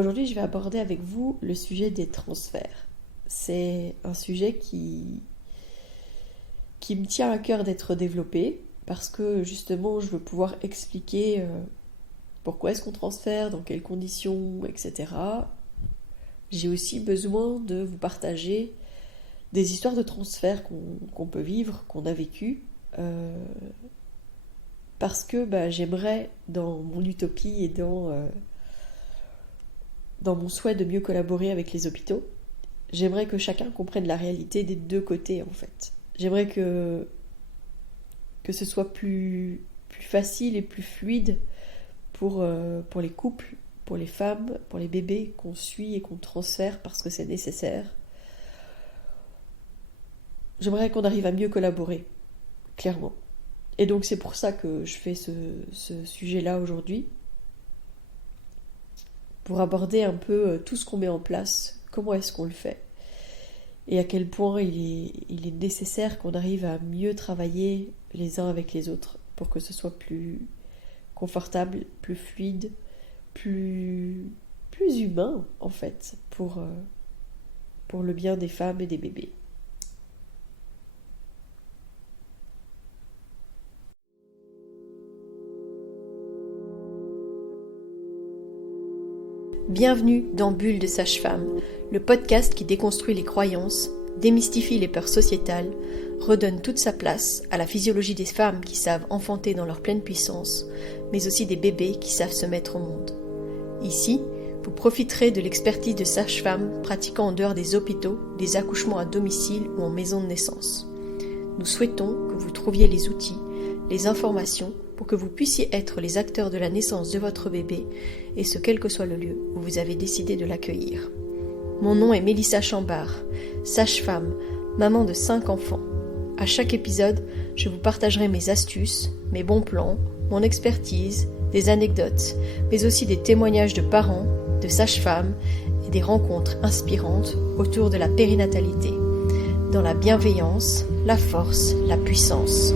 Aujourd'hui, je vais aborder avec vous le sujet des transferts. C'est un sujet qui me tient à cœur d'être développé parce que justement, je veux pouvoir expliquer pourquoi est-ce qu'on transfère, dans quelles conditions, etc. J'ai aussi besoin de vous partager des histoires de transferts qu'on peut vivre, qu'on a vécues, parce que j'aimerais, dans mon utopie et dans mon souhait de mieux collaborer avec les hôpitaux, j'aimerais que chacun comprenne la réalité des deux côtés en fait. J'aimerais que ce soit plus facile et plus fluide pour les couples, pour les femmes, pour les bébés qu'on suit et qu'on transfère parce que c'est nécessaire. J'aimerais qu'on arrive à mieux collaborer, clairement. Et donc c'est pour ça que je fais ce sujet-là aujourd'hui, pour aborder un peu tout ce qu'on met en place, comment est-ce qu'on le fait, et à quel point il est nécessaire qu'on arrive à mieux travailler les uns avec les autres, pour que ce soit plus confortable, plus fluide, plus humain en fait, pour le bien des femmes et des bébés. Bienvenue dans Bulle de Sage-Femme, le podcast qui déconstruit les croyances, démystifie les peurs sociétales, redonne toute sa place à la physiologie des femmes qui savent enfanter dans leur pleine puissance, mais aussi des bébés qui savent se mettre au monde. Ici, vous profiterez de l'expertise de sages-femmes pratiquant en dehors des hôpitaux, des accouchements à domicile ou en maison de naissance. Nous souhaitons que vous trouviez les outils, les informations pour que vous puissiez être les acteurs de la naissance de votre bébé, et ce quel que soit le lieu où vous avez décidé de l'accueillir. Mon nom est Mélissa Chambard, sage-femme, maman de 5 enfants. À chaque épisode, je vous partagerai mes astuces, mes bons plans, mon expertise, des anecdotes, mais aussi des témoignages de parents, de sages-femmes et des rencontres inspirantes autour de la périnatalité, dans la bienveillance, la force, la puissance.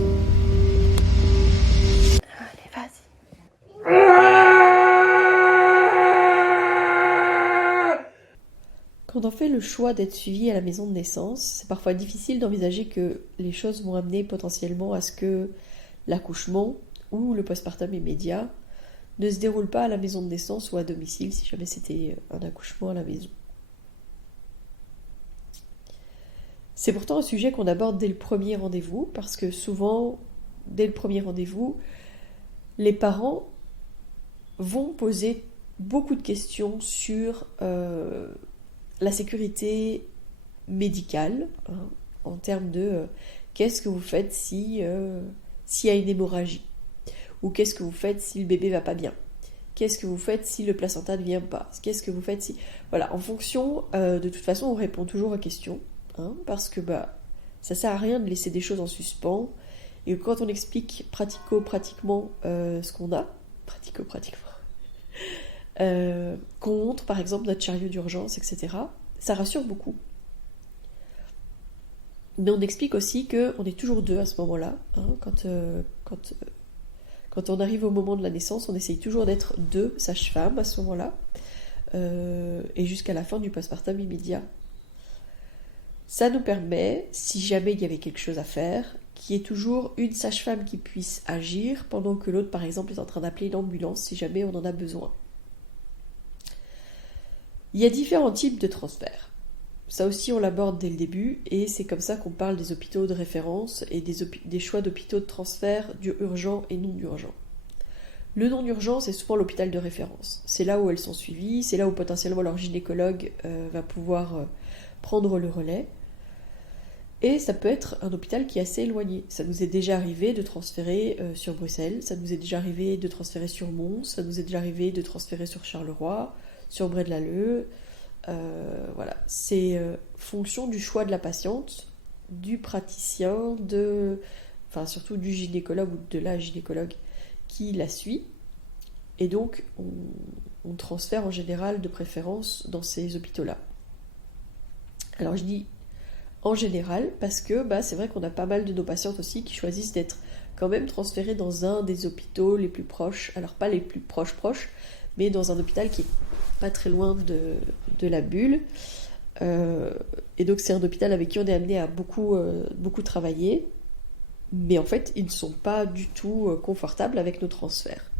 Quand on fait le choix d'être suivi à la maison de naissance, c'est parfois difficile d'envisager que les choses vont amener potentiellement à ce que l'accouchement ou le postpartum immédiat ne se déroule pas à la maison de naissance ou à domicile si jamais c'était un accouchement à la maison. C'est pourtant un sujet qu'on aborde dès le premier rendez-vous parce que souvent, dès le premier rendez-vous, les parents vont poser beaucoup de questions sur la sécurité médicale, en termes de qu'est-ce que vous faites s'il y a une hémorragie, ou qu'est-ce que vous faites si le bébé va pas bien, qu'est-ce que vous faites si le placenta ne vient pas, qu'est-ce que vous faites si... Voilà, en fonction, de toute façon, on répond toujours aux questions, parce que ça sert à rien de laisser des choses en suspens, et quand on explique pratiquement ce qu'on a, qu'on montre par exemple notre chariot d'urgence, etc., ça rassure beaucoup. Mais on explique aussi qu'on est toujours deux à ce moment-là. Quand on arrive au moment de la naissance, on essaye toujours d'être deux sages-femmes à ce moment-là, et jusqu'à la fin du postpartum immédiat. Ça nous permet, si jamais il y avait quelque chose à faire, qu'il y ait toujours une sage-femme qui puisse agir, pendant que l'autre, par exemple, est en train d'appeler une ambulance si jamais on en a besoin. Il y a différents types de transferts. Ça aussi, on l'aborde dès le début, et c'est comme ça qu'on parle des hôpitaux de référence et des choix d'hôpitaux de transfert urgents et non urgents. Le non urgent, c'est souvent l'hôpital de référence. C'est là où elles sont suivies, c'est là où potentiellement leur gynécologue va pouvoir prendre le relais. Et ça peut être un hôpital qui est assez éloigné. Ça nous est déjà arrivé de transférer sur Bruxelles, ça nous est déjà arrivé de transférer sur Mons, ça nous est déjà arrivé de transférer sur Charleroi, sur Braine-l'Alleud. Voilà, c'est fonction du choix de la patiente, du praticien, surtout du gynécologue ou de la gynécologue qui la suit. Et donc, on transfère en général de préférence dans ces hôpitaux-là. Alors, je dis en général parce que c'est vrai qu'on a pas mal de nos patientes aussi qui choisissent d'être quand même transférées dans un des hôpitaux les plus proches. Alors, pas les plus proches, mais dans un hôpital qui est pas très loin de la Bulle. Et donc c'est un hôpital avec qui on est amené à beaucoup travailler. Mais en fait, ils ne sont pas du tout confortables avec nos transferts.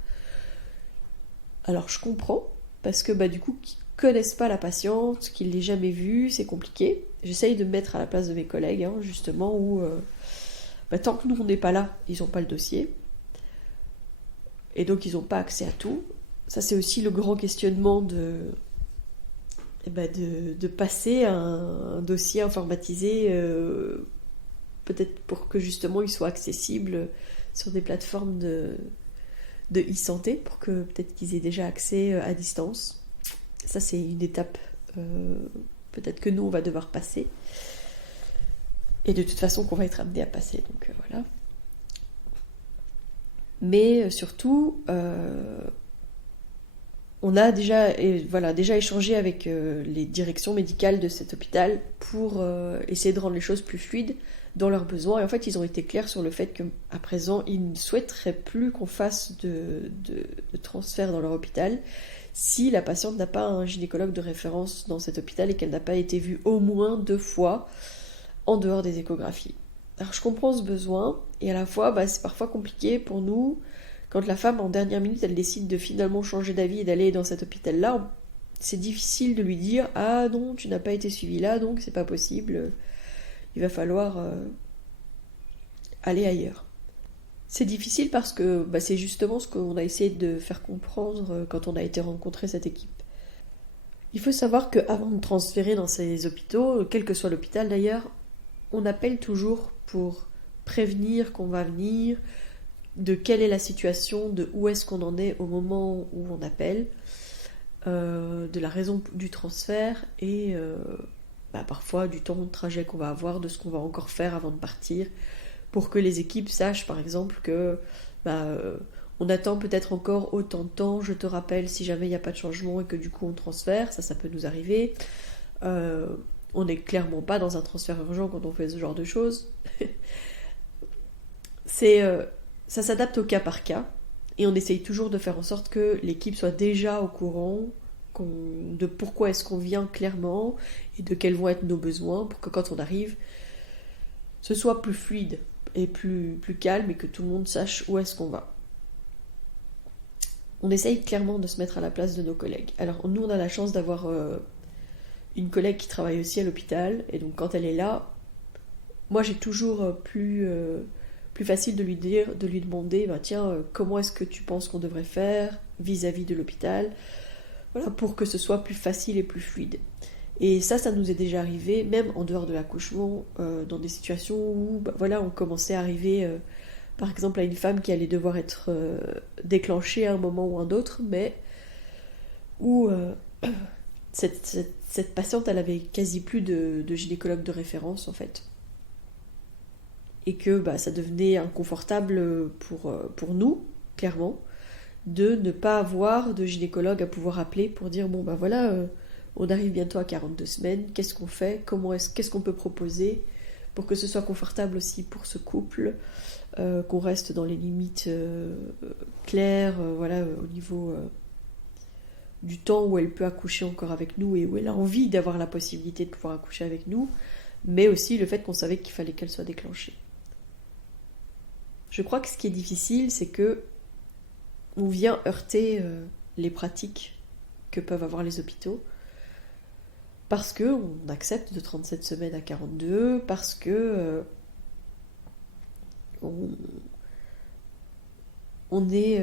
Alors je comprends, parce que du coup, qu'ils connaissent pas la patiente, qu'ils l'aient jamais vue, c'est compliqué. J'essaye de me mettre à la place de mes collègues, justement, où tant que nous on n'est pas là, ils n'ont pas le dossier. Et donc ils n'ont pas accès à tout. Ça c'est aussi le grand questionnement de passer un dossier informatisé, peut-être pour que justement il soit accessible sur des plateformes de e-santé, pour que peut-être qu'ils aient déjà accès à distance. Ça c'est une étape peut-être que nous on va devoir passer. Et de toute façon qu'on va être amené à passer. Donc voilà. Mais surtout, on a déjà échangé avec les directions médicales de cet hôpital pour essayer de rendre les choses plus fluides dans leurs besoins. Et en fait, ils ont été clairs sur le fait qu'à présent, ils ne souhaiteraient plus qu'on fasse de transfert dans leur hôpital si la patiente n'a pas un gynécologue de référence dans cet hôpital et qu'elle n'a pas été vue au moins 2 fois en dehors des échographies. Alors je comprends ce besoin, et à la fois c'est parfois compliqué pour nous, quand la femme en dernière minute elle décide de finalement changer d'avis et d'aller dans cet hôpital-là, c'est difficile de lui dire « Ah non, tu n'as pas été suivie là, donc c'est pas possible, il va falloir aller ailleurs ». C'est difficile parce que c'est justement ce qu'on a essayé de faire comprendre quand on a été rencontrer cette équipe. Il faut savoir qu'avant de transférer dans ces hôpitaux, quel que soit l'hôpital d'ailleurs, on appelle toujours pour prévenir qu'on va venir, de quelle est la situation, de où est-ce qu'on en est au moment où on appelle, de la raison du transfert et parfois du temps de trajet qu'on va avoir, de ce qu'on va encore faire avant de partir, pour que les équipes sachent par exemple que on attend peut-être encore autant de temps, je te rappelle si jamais il n'y a pas de changement et que du coup on transfère, ça peut nous arriver. On n'est clairement pas dans un transfert urgent quand on fait ce genre de choses. Ça s'adapte au cas par cas, et on essaye toujours de faire en sorte que l'équipe soit déjà au courant de pourquoi est-ce qu'on vient clairement, et de quels vont être nos besoins, pour que quand on arrive, ce soit plus fluide et plus calme, et que tout le monde sache où est-ce qu'on va. On essaye clairement de se mettre à la place de nos collègues. Alors nous on a la chance d'avoir une collègue qui travaille aussi à l'hôpital, et donc quand elle est là, moi j'ai toujours plus facile de lui demander tiens, comment est-ce que tu penses qu'on devrait faire vis-à-vis de l'hôpital, voilà, pour que ce soit plus facile et plus fluide. Et ça nous est déjà arrivé, même en dehors de l'accouchement, dans des situations où on commençait à arriver par exemple à une femme qui allait devoir être déclenchée à un moment ou un autre, mais où cette patiente, elle avait quasi plus de gynécologue de référence en fait. Et que ça devenait inconfortable pour nous, clairement, de ne pas avoir de gynécologue à pouvoir appeler pour dire on arrive bientôt à 42 semaines, qu'est-ce qu'on fait, qu'est-ce qu'on peut proposer pour que ce soit confortable aussi pour ce couple, qu'on reste dans les limites claires, au niveau du temps où elle peut accoucher encore avec nous et où elle a envie d'avoir la possibilité de pouvoir accoucher avec nous, mais aussi le fait qu'on savait qu'il fallait qu'elle soit déclenchée. Je crois que ce qui est difficile, c'est que on vient heurter les pratiques que peuvent avoir les hôpitaux, parce qu'on accepte de 37 semaines à 42, parce que on est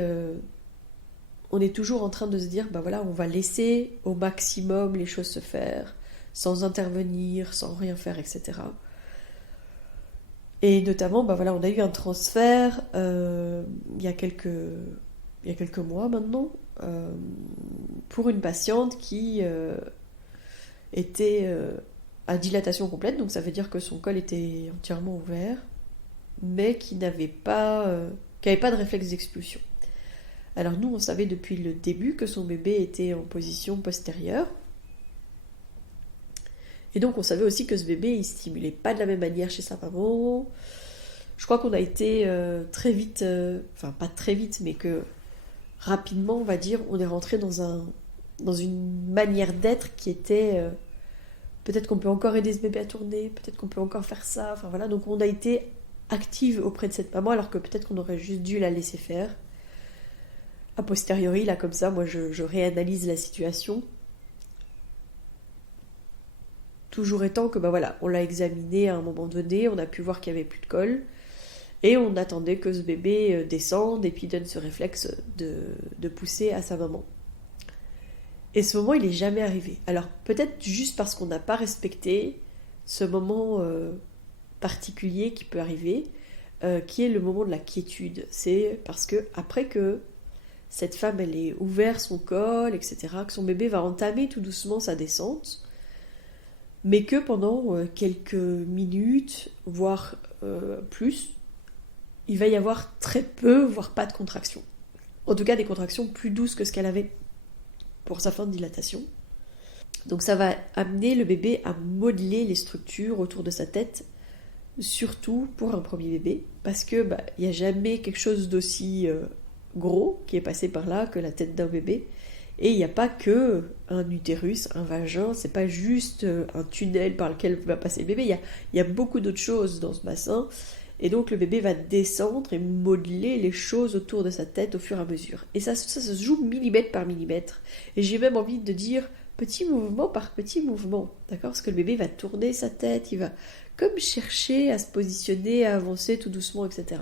toujours en train de se dire on va laisser au maximum les choses se faire, sans intervenir, sans rien faire, etc. Et notamment, on a eu un transfert il y a quelques mois maintenant, pour une patiente qui était à dilatation complète, donc ça veut dire que son col était entièrement ouvert, mais qui n'avait pas de réflexe d'expulsion. Alors nous, on savait depuis le début que son bébé était en position postérieure, et donc on savait aussi que ce bébé, il stimulait pas de la même manière chez sa maman. Je crois qu'on a été très vite, pas très vite, mais que rapidement, on va dire, on est rentré dans dans une manière d'être qui était peut-être qu'on peut encore aider ce bébé à tourner, peut-être qu'on peut encore faire ça, enfin voilà, donc on a été active auprès de cette maman alors que peut-être qu'on aurait juste dû la laisser faire. A posteriori, là comme ça, moi je réanalyse la situation. Toujours étant que voilà, on l'a examiné à un moment donné, on a pu voir qu'il n'y avait plus de colle, et on attendait que ce bébé descende et puis donne ce réflexe de pousser à sa maman. Et ce moment, il n'est jamais arrivé. Alors peut-être juste parce qu'on n'a pas respecté ce moment particulier qui peut arriver, qui est le moment de la quiétude. C'est parce que après que cette femme, elle ait ouvert son col, etc., que son bébé va entamer tout doucement sa descente, mais que pendant quelques minutes, voire plus, il va y avoir très peu, voire pas de contractions. En tout cas, des contractions plus douces que ce qu'elle avait pour sa fin de dilatation. Donc ça va amener le bébé à modeler les structures autour de sa tête, surtout pour un premier bébé, parce que il n'y a jamais quelque chose d'aussi gros qui est passé par là que la tête d'un bébé. Et il n'y a pas que un utérus, un vagin, c'est pas juste un tunnel par lequel va passer le bébé, il y a beaucoup d'autres choses dans ce bassin. Et donc le bébé va descendre et modeler les choses autour de sa tête au fur et à mesure. Et ça se joue millimètre par millimètre. Et j'ai même envie de dire petit mouvement par petit mouvement. D'accord ? Parce que le bébé va tourner sa tête, il va comme chercher à se positionner, à avancer tout doucement, etc.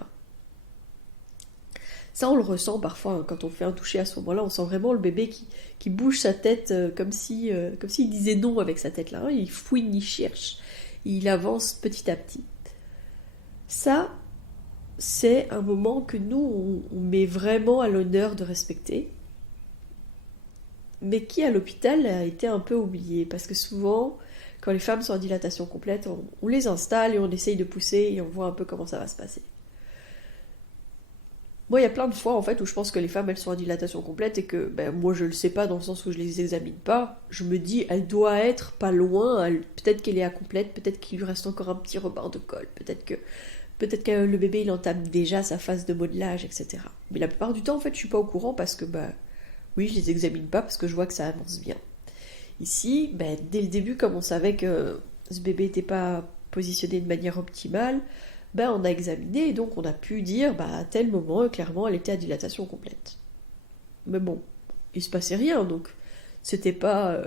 Ça, on le ressent parfois hein, quand on fait un toucher à ce moment-là. On sent vraiment le bébé qui bouge sa tête comme s'il disait non avec sa tête là. Hein. Il fouine, il cherche, il avance petit à petit. Ça, c'est un moment que nous, on met vraiment à l'honneur de respecter, mais qui, à l'hôpital, a été un peu oublié. Parce que souvent, quand les femmes sont en dilatation complète, on les installe et on essaye de pousser et on voit un peu comment ça va se passer. Moi, il y a plein de fois, en fait, où je pense que les femmes, elles sont en dilatation complète et que, moi, je le sais pas dans le sens où je les examine pas. Je me dis, elle doit être pas loin, peut-être qu'elle est à complète, peut-être qu'il lui reste encore un petit rebord de colle, peut-être que le bébé, il entame déjà sa phase de modelage, etc. Mais la plupart du temps, en fait, je suis pas au courant parce que, oui, je les examine pas parce que je vois que ça avance bien. Ici, dès le début, comme on savait que ce bébé n'était pas positionné de manière optimale, on a examiné et donc on a pu dire à tel moment, clairement, elle était à dilatation complète. Mais bon, il se passait rien, donc c'était pas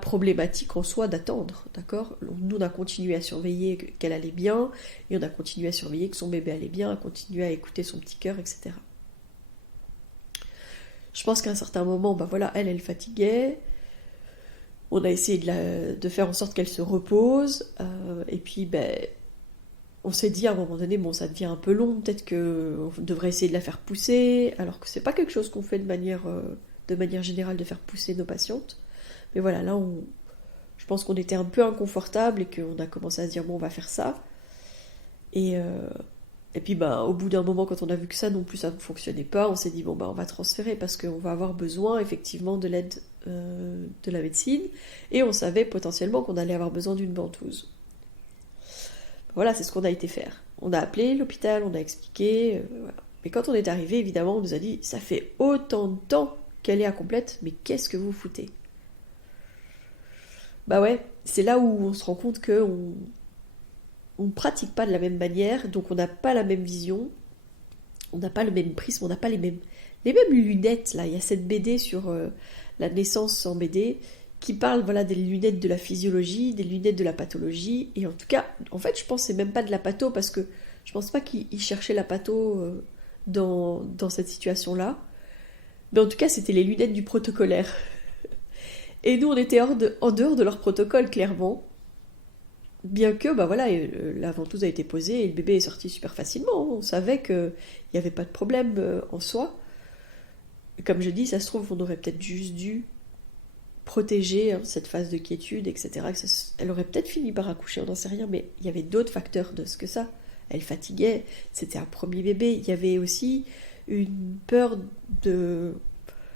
problématique en soi d'attendre, d'accord ? Nous, on a continué à surveiller qu'elle allait bien, et on a continué à surveiller que son bébé allait bien, à continuer à écouter son petit cœur, etc. Je pense qu'à un certain moment, elle fatiguait. On a essayé de faire en sorte qu'elle se repose, et puis, on s'est dit à un moment donné, ça devient un peu long, peut-être qu'on devrait essayer de la faire pousser, alors que c'est pas quelque chose qu'on fait de manière générale de faire pousser nos patientes. Mais voilà, là, je pense qu'on était un peu inconfortable et qu'on a commencé à se dire, on va faire ça. Et puis, au bout d'un moment, quand on a vu que ça non plus, ça ne fonctionnait pas, on s'est dit, on va transférer parce qu'on va avoir besoin, effectivement, de l'aide de la médecine. Et on savait potentiellement qu'on allait avoir besoin d'une ventouse. Voilà, c'est ce qu'on a été faire. On a appelé l'hôpital, on a expliqué, voilà. Mais quand on est arrivé, évidemment, on nous a dit, ça fait autant de temps qu'elle est à complète, mais qu'est-ce que vous foutez ? C'est là où on se rend compte qu'on ne pratique pas de la même manière, donc on n'a pas la même vision, on n'a pas le même prisme, on n'a pas les mêmes lunettes. Là, il y a cette BD sur la naissance en BD qui parle des lunettes de la physiologie, des lunettes de la pathologie, et en tout cas, en fait, je pense que c'est même pas de la patho, parce que je pense pas qu'il cherchait la patho dans cette situation-là, mais en tout cas, c'était les lunettes du protocolaire. Et nous, on était en dehors de leur protocole, clairement. Bien que, la ventouse a été posée et le bébé est sorti super facilement. On savait qu'il n'y avait pas de problème en soi. Et comme je dis, ça se trouve, on aurait peut-être juste dû protéger cette phase de quiétude, etc. Elle aurait peut-être fini par accoucher, on n'en sait rien, mais il y avait d'autres facteurs de ce que ça. Elle fatiguait, c'était un premier bébé. Il y avait aussi une peur de...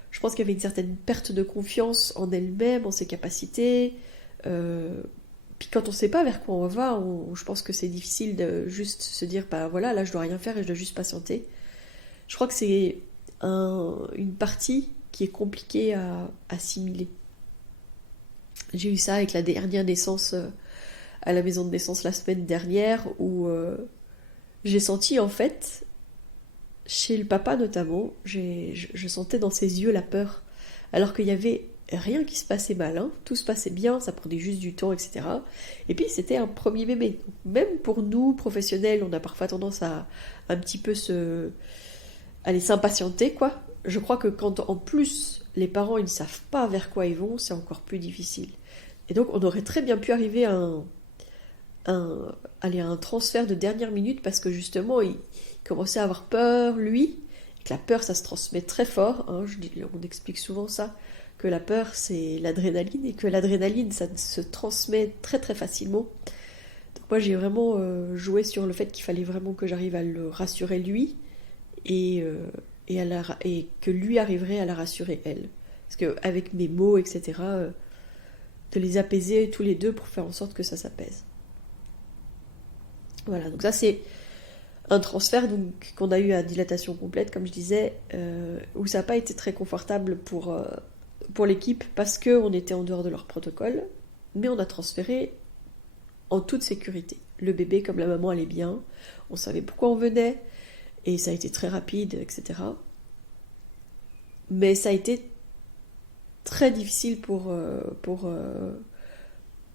Je pense qu'il y avait une certaine perte de confiance en elle-même, en ses capacités. Puis quand on ne sait pas vers quoi on va, je pense que c'est difficile de juste se dire là je dois rien faire et je dois juste patienter. Je crois que c'est une partie qui est compliqué à assimiler. J'ai eu ça avec la dernière naissance à la maison de naissance la semaine dernière, où j'ai senti en fait, chez le papa notamment, je sentais dans ses yeux la peur, alors qu'il y avait rien qui se passait mal, hein. Tout se passait bien, ça prenait juste du temps, etc. Et puis c'était un premier bébé. Donc, même pour nous, professionnels, on a parfois tendance à un petit peu aller s'impatienter, quoi. Je crois que quand en plus les parents ils ne savent pas vers quoi ils vont, c'est encore plus difficile. Et donc on aurait très bien pu arriver à aller à un transfert de dernière minute parce que justement il commençait à avoir peur, lui, et que la peur ça se transmet très fort, hein. On explique souvent ça, que la peur c'est l'adrénaline et que l'adrénaline ça se transmet très très facilement. Donc moi j'ai vraiment joué sur le fait qu'il fallait vraiment que j'arrive à le rassurer lui et, et que lui arriverait à la rassurer elle. Parce qu'avec mes mots, etc., de les apaiser tous les deux pour faire en sorte que ça s'apaise. Voilà, donc ça c'est un transfert donc, qu'on a eu à dilatation complète, comme je disais, où ça n'a pas été très confortable pour l'équipe parce qu'on était en dehors de leur protocole, mais on a transféré en toute sécurité. Le bébé, comme la maman allait bien, on savait pourquoi on venait, et ça a été très rapide, etc. Mais ça a été très difficile pour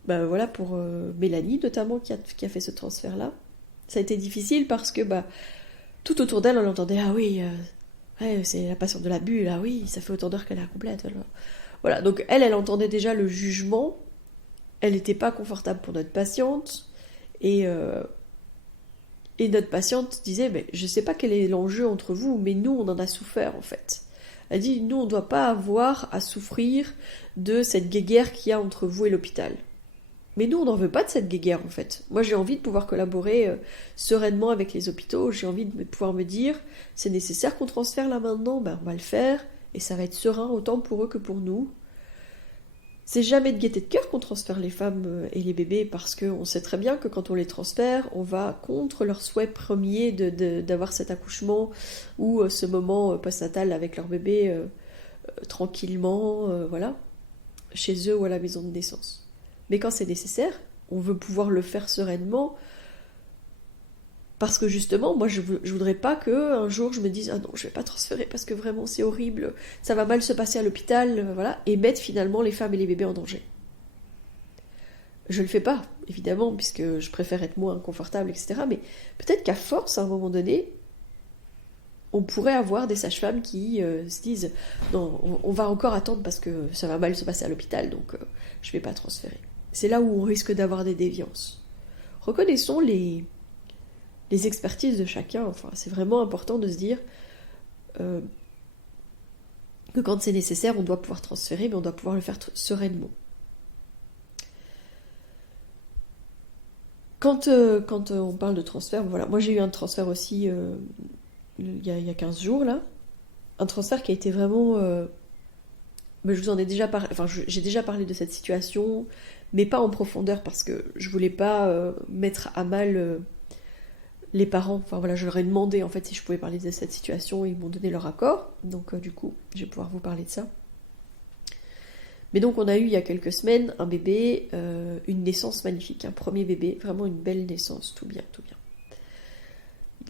Mélanie notamment qui a fait ce transfert-là. Ça a été difficile parce que tout autour d'elle on entendait ah oui ouais, c'est la patiente de la bulle, ah oui ça fait autant d'heures qu'elle est incomplète. Voilà, donc elle entendait déjà le jugement, elle n'était pas confortable pour notre patiente et notre patiente disait mais je sais pas quel est l'enjeu entre vous, mais nous on en a souffert en fait. Elle dit nous on ne doit pas avoir à souffrir de cette guéguerre qu'il y a entre vous et l'hôpital. Mais nous, on n'en veut pas de cette guéguerre, en fait. Moi, j'ai envie de pouvoir collaborer sereinement avec les hôpitaux. J'ai envie de pouvoir me dire, c'est nécessaire qu'on transfère là maintenant, on va le faire, et ça va être serein autant pour eux que pour nous. C'est jamais de gaieté de cœur qu'on transfère les femmes et les bébés, parce qu'on sait très bien que quand on les transfère, on va contre leur souhait premier d'avoir cet accouchement ou ce moment postnatal avec leur bébé tranquillement, voilà, chez eux ou à la maison de naissance. Mais quand c'est nécessaire, on veut pouvoir le faire sereinement parce que justement, moi je voudrais pas qu'un jour je me dise ah non, je vais pas transférer parce que vraiment c'est horrible, ça va mal se passer à l'hôpital, voilà, et mettre finalement les femmes et les bébés en danger. Je le fais pas, évidemment, puisque je préfère être moins confortable, etc. Mais peut-être qu'à force, à un moment donné, on pourrait avoir des sages-femmes qui se disent non, on va encore attendre parce que ça va mal se passer à l'hôpital, donc je vais pas transférer. C'est là où on risque d'avoir des déviances. Reconnaissons les expertises de chacun. Enfin, c'est vraiment important de se dire que quand c'est nécessaire, on doit pouvoir transférer, mais on doit pouvoir le faire sereinement. Quand on parle de transfert, voilà, moi j'ai eu un transfert aussi il y a 15 jours, là. Un transfert qui a été vraiment... mais je vous en ai déjà parlé, enfin j'ai déjà parlé de cette situation, mais pas en profondeur parce que je voulais pas mettre à mal les parents. Enfin voilà, je leur ai demandé en fait si je pouvais parler de cette situation et ils m'ont donné leur accord, donc du coup je vais pouvoir vous parler de ça. Mais donc on a eu il y a quelques semaines un bébé, une naissance magnifique, un premier bébé, vraiment une belle naissance, tout bien, tout bien.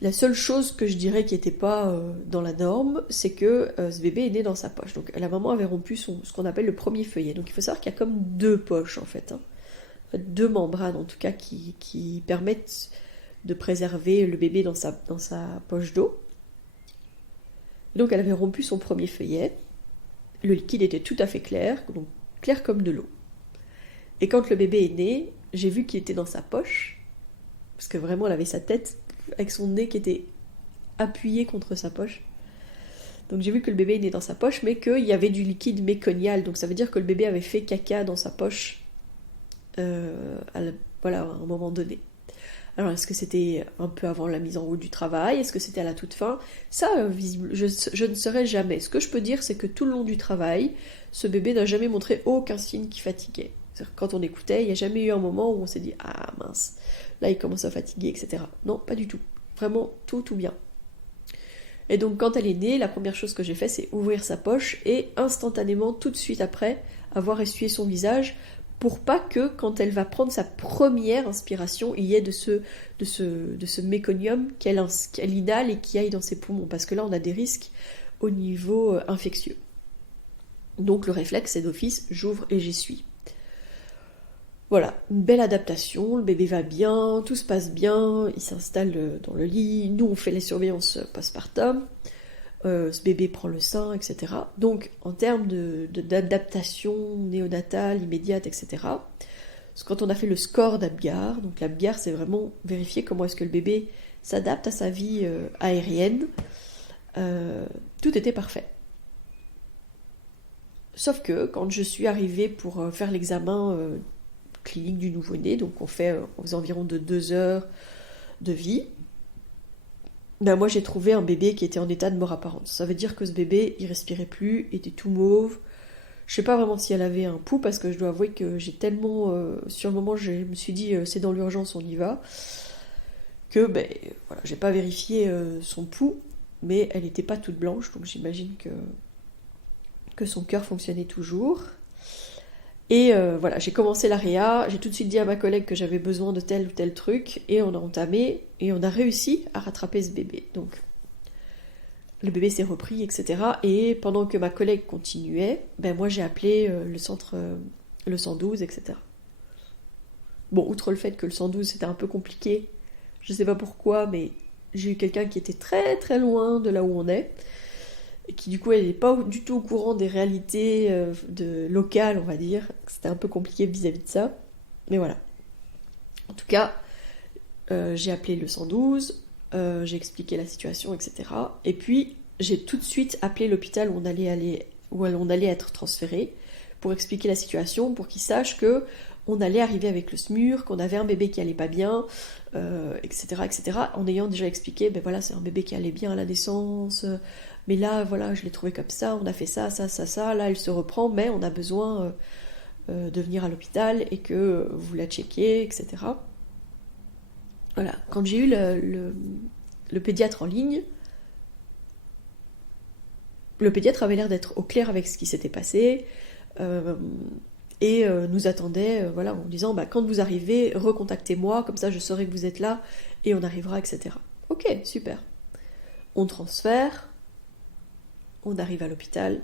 La seule chose que je dirais qui n'était pas dans la norme, c'est que ce bébé est né dans sa poche. Donc la maman avait rompu ce qu'on appelle le premier feuillet. Donc il faut savoir qu'il y a comme deux poches en fait, hein. Deux membranes en tout cas qui permettent de préserver le bébé dans sa poche d'eau. Donc elle avait rompu son premier feuillet. Le liquide était tout à fait clair, donc clair comme de l'eau. Et quand le bébé est né, j'ai vu qu'il était dans sa poche, parce que vraiment elle avait sa tête avec son nez qui était appuyé contre sa poche. Donc j'ai vu que le bébé est né dans sa poche, mais qu'il y avait du liquide méconial. Donc ça veut dire que le bébé avait fait caca dans sa poche à un moment donné. Alors est-ce que c'était un peu avant la mise en route du travail? Est-ce que c'était à la toute fin? Ça, je ne saurais jamais. Ce que je peux dire, c'est que tout le long du travail, ce bébé n'a jamais montré aucun signe qui fatiguait. C'est-à-dire, quand on écoutait, il n'y a jamais eu un moment où on s'est dit « Ah mince, là il commence à fatiguer, etc. » Non, pas du tout. Vraiment tout bien. Et donc quand elle est née, la première chose que j'ai fait, c'est ouvrir sa poche et instantanément, tout de suite après, avoir essuyé son visage pour pas que, quand elle va prendre sa première inspiration, il y ait de ce méconium qu'elle inhale et qui aille dans ses poumons. Parce que là, on a des risques au niveau infectieux. Donc le réflexe, c'est d'office, j'ouvre et j'essuie. Voilà, une belle adaptation, le bébé va bien, tout se passe bien, il s'installe dans le lit, nous on fait les surveillances postpartum, ce bébé prend le sein, etc. Donc en termes d'adaptation néonatale, immédiate, etc., quand on a fait le score d'Apgar, donc l'Apgar c'est vraiment vérifier comment est-ce que le bébé s'adapte à sa vie aérienne, tout était parfait. Sauf que quand je suis arrivée pour faire l'examen clinique du nouveau-né, donc on faisait environ de 2 heures de vie, ben moi j'ai trouvé un bébé qui était en état de mort apparente. Ça veut dire que ce bébé, il respirait plus, était tout mauve. Je sais pas vraiment si elle avait un pouls, parce que je dois avouer que j'ai tellement... sur le moment, je me suis dit, c'est dans l'urgence, on y va, que ben voilà, j'ai pas vérifié son pouls, mais elle était pas toute blanche, donc j'imagine que son cœur fonctionnait toujours. Et voilà, j'ai commencé la réa, j'ai tout de suite dit à ma collègue que j'avais besoin de tel ou tel truc, et on a entamé, et on a réussi à rattraper ce bébé. Donc, le bébé s'est repris, etc. Et pendant que ma collègue continuait, ben moi j'ai appelé le centre, le 112, etc. Bon, outre le fait que le 112 c'était un peu compliqué, je sais pas pourquoi, mais j'ai eu quelqu'un qui était très très loin de là où on est, et qui du coup elle n'est pas du tout au courant des réalités locales, on va dire. C'était un peu compliqué vis-à-vis de ça, mais voilà. En tout cas, j'ai appelé le 112, j'ai expliqué la situation, etc. Et puis j'ai tout de suite appelé l'hôpital où on allait être transféré pour expliquer la situation, pour qu'ils sachent que on allait arriver avec le SMUR, qu'on avait un bébé qui allait pas bien, etc., etc. En ayant déjà expliqué, ben voilà, c'est un bébé qui allait bien à la naissance, mais là, voilà, je l'ai trouvé comme ça, on a fait ça, ça, ça, ça, là, elle se reprend, mais on a besoin de venir à l'hôpital et que vous la checkiez, etc. Voilà, quand j'ai eu le pédiatre en ligne, le pédiatre avait l'air d'être au clair avec ce qui s'était passé, et nous attendait voilà, en disant bah, quand vous arrivez, recontactez-moi, comme ça je saurai que vous êtes là et on arrivera, etc. Ok, super. On transfère, on arrive à l'hôpital.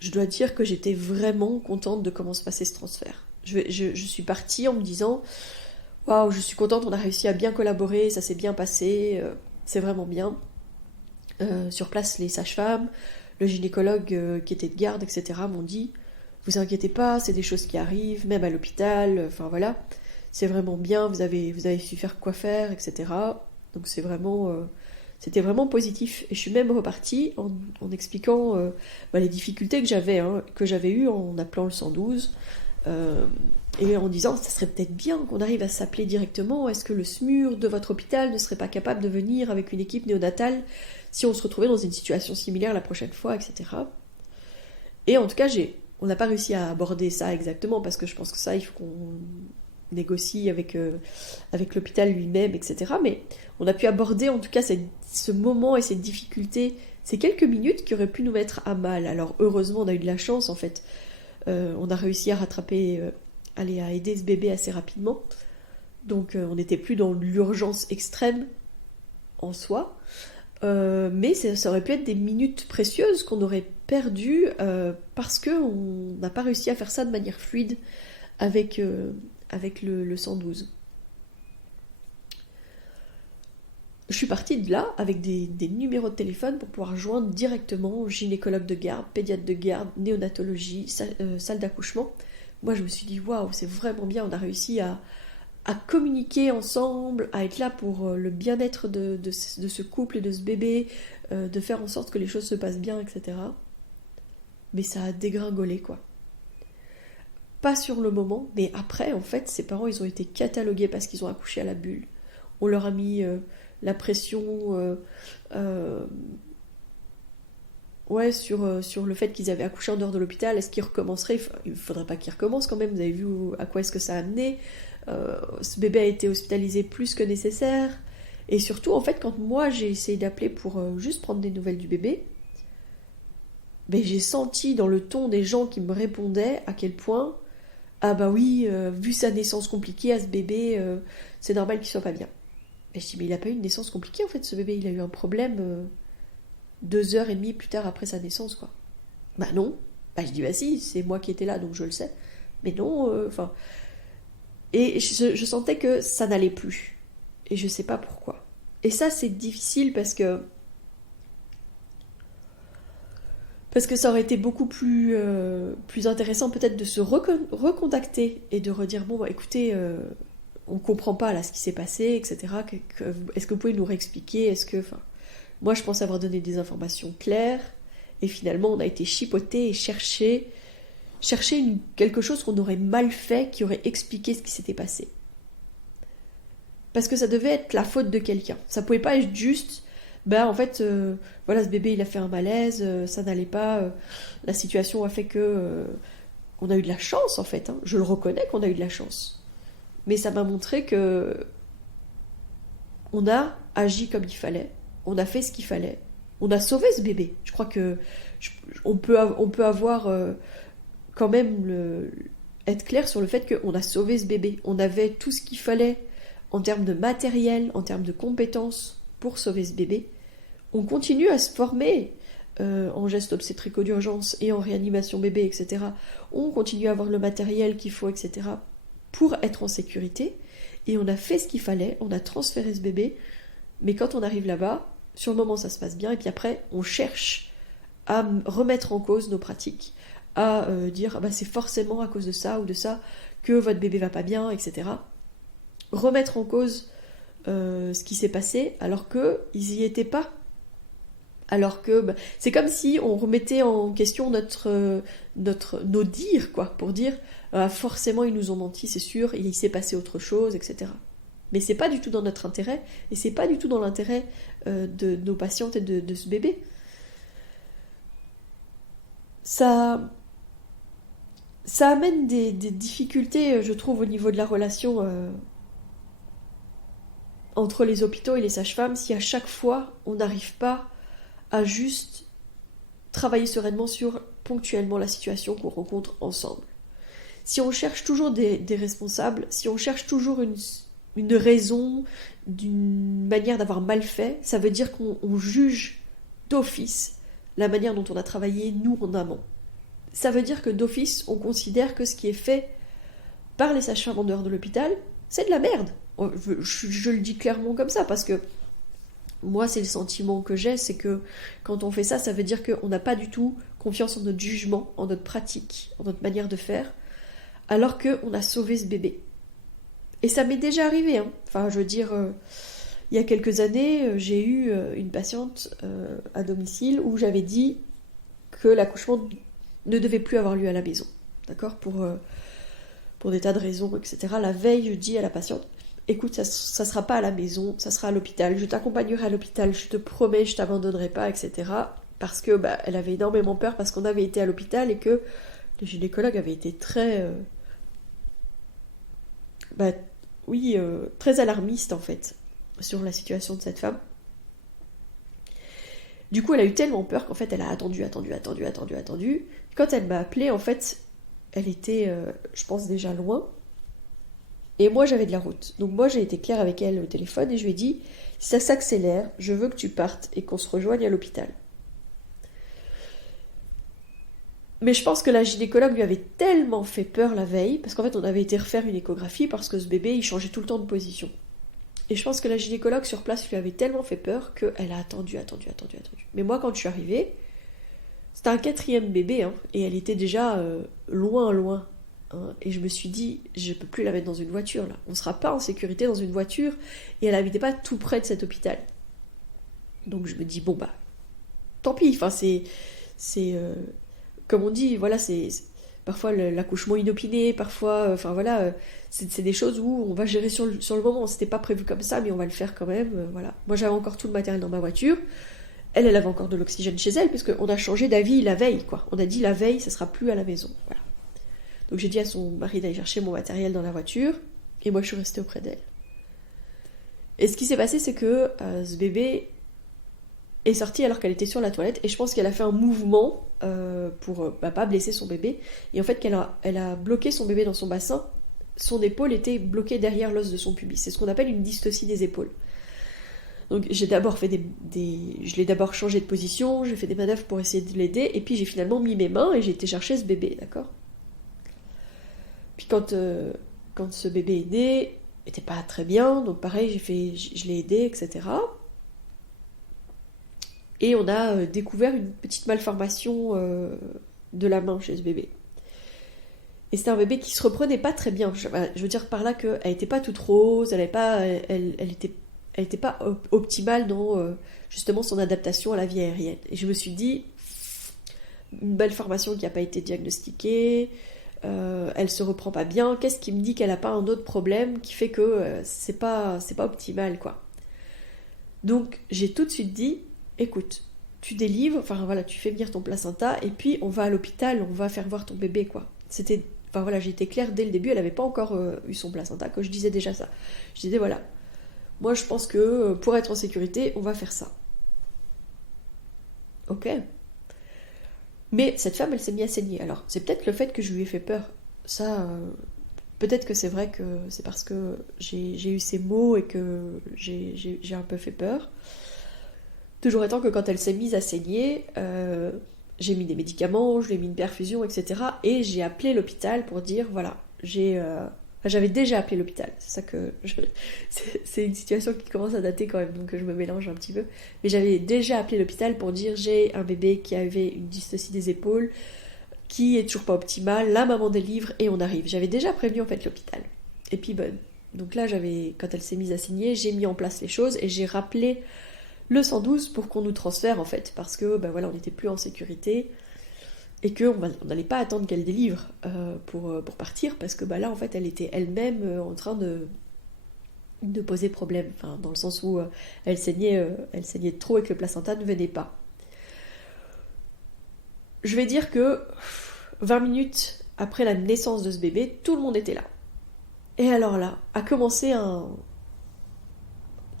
Je dois dire que j'étais vraiment contente de comment se passait ce transfert. Je suis partie en me disant waouh, je suis contente, on a réussi à bien collaborer, ça s'est bien passé, c'est vraiment bien. Sur place, les sages-femmes, le gynécologue qui était de garde, etc. m'ont dit vous inquiétez pas, c'est des choses qui arrivent, même à l'hôpital, enfin voilà, c'est vraiment bien, vous avez su faire quoi faire, etc. Donc c'était vraiment positif. Et je suis même repartie en expliquant les difficultés que j'avais eues en appelant le 112, et en disant ça serait peut-être bien qu'on arrive à s'appeler directement, est-ce que le SMUR de votre hôpital ne serait pas capable de venir avec une équipe néonatale si on se retrouvait dans une situation similaire la prochaine fois, etc. Et en tout cas, on n'a pas réussi à aborder ça exactement, parce que je pense que ça, il faut qu'on négocie avec l'hôpital lui-même, etc. Mais on a pu aborder en tout cas ce moment et cette difficulté, ces quelques minutes qui auraient pu nous mettre à mal. Alors heureusement, on a eu de la chance en fait. On a réussi à rattraper, à aider ce bébé assez rapidement. Donc on n'était plus dans l'urgence extrême en soi. Mais ça aurait pu être des minutes précieuses qu'on aurait perdues parce qu'on n'a pas réussi à faire ça de manière fluide avec le 112. Je suis partie de là avec des numéros de téléphone pour pouvoir joindre directement gynécologue de garde, pédiatre de garde, néonatologie, salle d'accouchement. Moi je me suis dit waouh, c'est vraiment bien, on a réussi à communiquer ensemble, à être là pour le bien-être de ce couple et de ce bébé, de faire en sorte que les choses se passent bien, etc. Mais ça a dégringolé, quoi. Pas sur le moment, mais après, en fait, ses parents, ils ont été catalogués parce qu'ils ont accouché à la bulle. On leur a mis la pression sur le fait qu'ils avaient accouché en dehors de l'hôpital. Est-ce qu'ils recommenceraient ? Il ne faudrait pas qu'ils recommencent quand même, vous avez vu à quoi est-ce que ça a amené. Ce bébé a été hospitalisé plus que nécessaire, Et surtout, en fait, quand moi j'ai essayé d'appeler pour juste prendre des nouvelles du bébé, ben, j'ai senti dans le ton des gens qui me répondaient à quel point, ah bah oui, vu sa naissance compliquée à ce bébé, c'est normal qu'il soit pas bien. Et je dis, mais il a pas eu une naissance compliquée en fait, ce bébé, il a eu un problème 2 heures et demie plus tard après sa naissance, quoi. Bah non. Bah je dis, bah si, c'est moi qui étais là, donc je le sais. Mais non, enfin. Et je sentais que ça n'allait plus. Et je sais pas pourquoi. Et ça, c'est difficile parce que ça aurait été beaucoup plus intéressant peut-être de se recontacter et de redire, bon, bah écoutez, on comprend pas là ce qui s'est passé, etc. Est-ce que vous pouvez nous réexpliquer? Enfin, moi, je pense avoir donné des informations claires, et finalement, on a été chipoté et chercher quelque chose qu'on aurait mal fait, qui aurait expliqué ce qui s'était passé. Parce que ça devait être la faute de quelqu'un. Ça pouvait pas être juste, en fait, voilà, ce bébé, il a fait un malaise, ça n'allait pas, la situation a fait que on a eu de la chance, en fait. Hein. Je le reconnais qu'on a eu de la chance. Mais ça m'a montré que on a agi comme il fallait, on a fait ce qu'il fallait, on a sauvé ce bébé. Je crois que on peut avoir quand même être clair sur le fait qu'on a sauvé ce bébé. On avait tout ce qu'il fallait en termes de matériel, en termes de compétences pour sauver ce bébé. On continue à se former en gestes obstétricaux d'urgence et en réanimation bébé, etc. On continue à avoir le matériel qu'il faut, etc. pour être en sécurité. Et on a fait ce qu'il fallait, on a transféré ce bébé. Mais quand on arrive là-bas, sur le moment ça se passe bien, et puis après on cherche à remettre en cause nos pratiques, à dire c'est forcément à cause de ça ou de ça que votre bébé va pas bien, etc. Remettre en cause ce qui s'est passé alors qu'ils y étaient pas. Alors que c'est comme si on remettait en question nos dires, quoi, pour dire forcément ils nous ont menti, c'est sûr, il s'est passé autre chose, etc. Mais c'est pas du tout dans notre intérêt, et c'est pas du tout dans l'intérêt de nos patientes et de ce bébé. Ça amène des difficultés, je trouve, au niveau de la relation entre les hôpitaux et les sages-femmes, si à chaque fois on n'arrive pas à juste travailler sereinement sur ponctuellement la situation qu'on rencontre ensemble. Si on cherche toujours des responsables, si on cherche toujours une raison, d'une manière d'avoir mal fait, ça veut dire qu'on juge d'office la manière dont on a travaillé, nous, en amont. Ça veut dire que d'office, on considère que ce qui est fait par les sages-femmes en dehors de l'hôpital, c'est de la merde. Je le dis clairement comme ça, parce que moi, c'est le sentiment que j'ai, c'est que quand on fait ça, ça veut dire qu'on n'a pas du tout confiance en notre jugement, en notre pratique, en notre manière de faire, alors qu'on a sauvé ce bébé. Et ça m'est déjà arrivé, hein. Enfin, je veux dire, il y a quelques années, j'ai eu une patiente à domicile où j'avais dit que l'accouchement ne devait plus avoir lieu à la maison, d'accord, pour des tas de raisons, etc. La veille, je dis à la patiente, écoute, ça sera pas à la maison, ça sera à l'hôpital, je t'accompagnerai à l'hôpital, je te promets, je t'abandonnerai pas, etc. Parce que elle avait énormément peur parce qu'on avait été à l'hôpital et que le gynécologue avait été très très alarmiste en fait sur la situation de cette femme. Du coup, elle a eu tellement peur qu'en fait, elle a attendu. Quand elle m'a appelée, en fait, elle était, je pense, déjà loin. Et moi, j'avais de la route. Donc moi, j'ai été claire avec elle au téléphone et je lui ai dit, si ça s'accélère, je veux que tu partes et qu'on se rejoigne à l'hôpital. Mais je pense que la gynécologue lui avait tellement fait peur la veille, parce qu'en fait, on avait été refaire une échographie parce que ce bébé, il changeait tout le temps de position. Et je pense que la gynécologue sur place lui avait tellement fait peur qu'elle a attendu. Mais moi, quand je suis arrivée, c'était un 4e bébé, hein, et elle était déjà loin. Hein, et je me suis dit, je peux plus la mettre dans une voiture, là. On sera pas en sécurité dans une voiture, et elle habitait pas tout près de cet hôpital. Donc je me dis, tant pis, enfin, c'est comme on dit, voilà, c'est parfois l'accouchement inopiné, parfois, c'est des choses où on va gérer sur le moment. C'était pas prévu comme ça, mais on va le faire quand même, voilà. Moi, j'avais encore tout le matériel dans ma voiture. Elle avait encore de l'oxygène chez elle, puisqu'on a changé d'avis la veille, quoi. On a dit la veille, ça sera plus à la maison, voilà. Donc j'ai dit à son mari d'aller chercher mon matériel dans la voiture, et moi je suis restée auprès d'elle. Et ce qui s'est passé, c'est que ce bébé est sorti alors qu'elle était sur la toilette, et je pense qu'elle a fait un mouvement pour pas blesser son bébé, et en fait elle a bloqué son bébé dans son bassin, son épaule était bloquée derrière l'os de son pubis, c'est ce qu'on appelle une dystocie des épaules. Donc j'ai d'abord fait je l'ai d'abord changé de position, j'ai fait des manœuvres pour essayer de l'aider, et puis j'ai finalement mis mes mains et j'ai été chercher ce bébé, d'accord. Puis quand ce bébé est né, il était pas très bien, donc pareil, je l'ai aidé, etc. Et on a découvert une petite malformation de la main chez ce bébé. Et c'était un bébé qui se reprenait pas très bien. Je veux dire par là qu'elle était pas toute rose, elle était pas optimale dans justement son adaptation à la vie aérienne. Et je me suis dit, une malformation qui n'a pas été diagnostiquée, elle se reprend pas bien, qu'est-ce qui me dit qu'elle a pas un autre problème qui fait que c'est pas optimal, quoi. Donc j'ai tout de suite dit, écoute, tu délivres, enfin voilà, tu fais venir ton placenta et puis on va à l'hôpital, on va faire voir ton bébé, quoi. Enfin voilà, j'ai été claire dès le début, elle avait pas encore eu son placenta, que je disais déjà ça. Je disais voilà, moi je pense que pour être en sécurité, on va faire ça. Ok. Mais cette femme, elle s'est mise à saigner. Alors, c'est peut-être le fait que je lui ai fait peur. Ça, peut-être que c'est vrai que c'est parce que j'ai eu ces mots et que j'ai un peu fait peur. Toujours étant que quand elle s'est mise à saigner, j'ai mis des médicaments, je lui ai mis une perfusion, etc. Et j'ai appelé l'hôpital pour dire, voilà, j'avais déjà appelé l'hôpital. C'est ça que c'est une situation qui commence à dater quand même, donc je me mélange un petit peu. Mais j'avais déjà appelé l'hôpital pour dire, j'ai un bébé qui avait une dystocie des épaules, qui est toujours pas optimale, la maman délivre et on arrive. J'avais déjà prévenu en fait l'hôpital. Et puis donc là, quand elle s'est mise à saigner, j'ai mis en place les choses et j'ai rappelé le 112 pour qu'on nous transfère en fait, parce que voilà, on n'était plus en sécurité et qu'on n'allait pas attendre qu'elle délivre pour partir, parce que là en fait elle était elle-même en train de poser problème, enfin, dans le sens où elle saignait trop et que le placenta ne venait pas. Je vais dire que 20 minutes après la naissance de ce bébé, tout le monde était là. Et alors là, a commencé